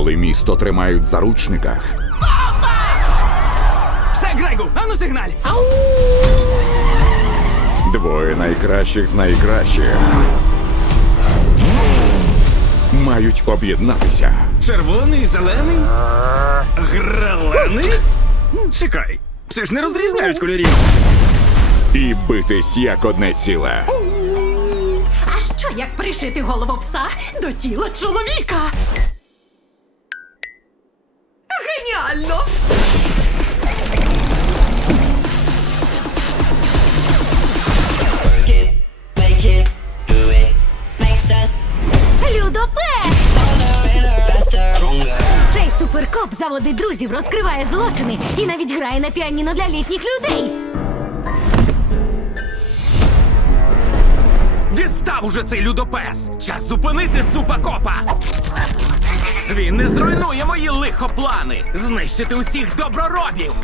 Коли місто тримають в заручниках, Все, Грегу, ану сигналь! двоє найкращих з найкращих мають об'єднатися. Червоний, зелений. Гралений? Чекай, це ж не розрізняють кольорів. І битись як одне ціле. А що як пришити голову пса до тіла чоловіка? Faster, stronger. Цей суперкоп заводить друзів, розкриває злочини і навіть грає на піаніно для літніх людей. Дістав уже цей людопес! Час зупинити супакопа! Він не зруйнує мої лихоплани! Знищити усіх доброробів!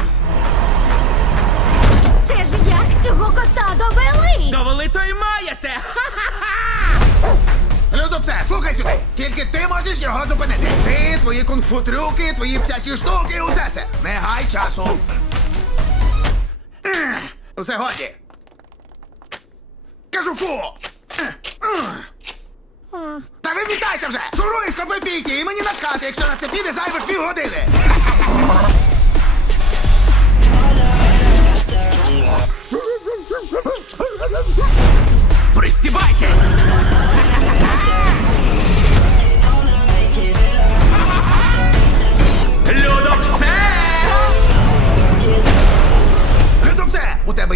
Це ж як цього кота довели? Довели то й маєте! Людопсе, слухай сюди. Тільки ти можеш його зупинити. Ти, твої кунг-фу трюки, твої псячі штуки, усе це. Не гай часу. Усе годі. Кажу фу. Вимітайся вже! Шуруй, схопи пійки, і мені начхати, якщо на це піде зайвих півгодини.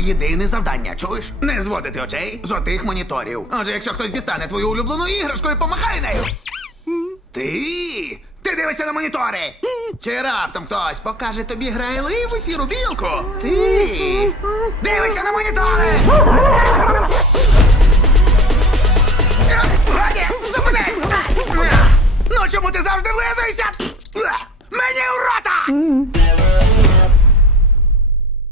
Єдине завдання, чуєш? Не зводити очей з отих моніторів. Отже, якщо хтось дістане твою улюблену іграшку і помахає нею. Ти! Ти дивишся на монітори! Чи раптом хтось покаже тобі грайливу сіру білку? Ти! Дивишся на монітори!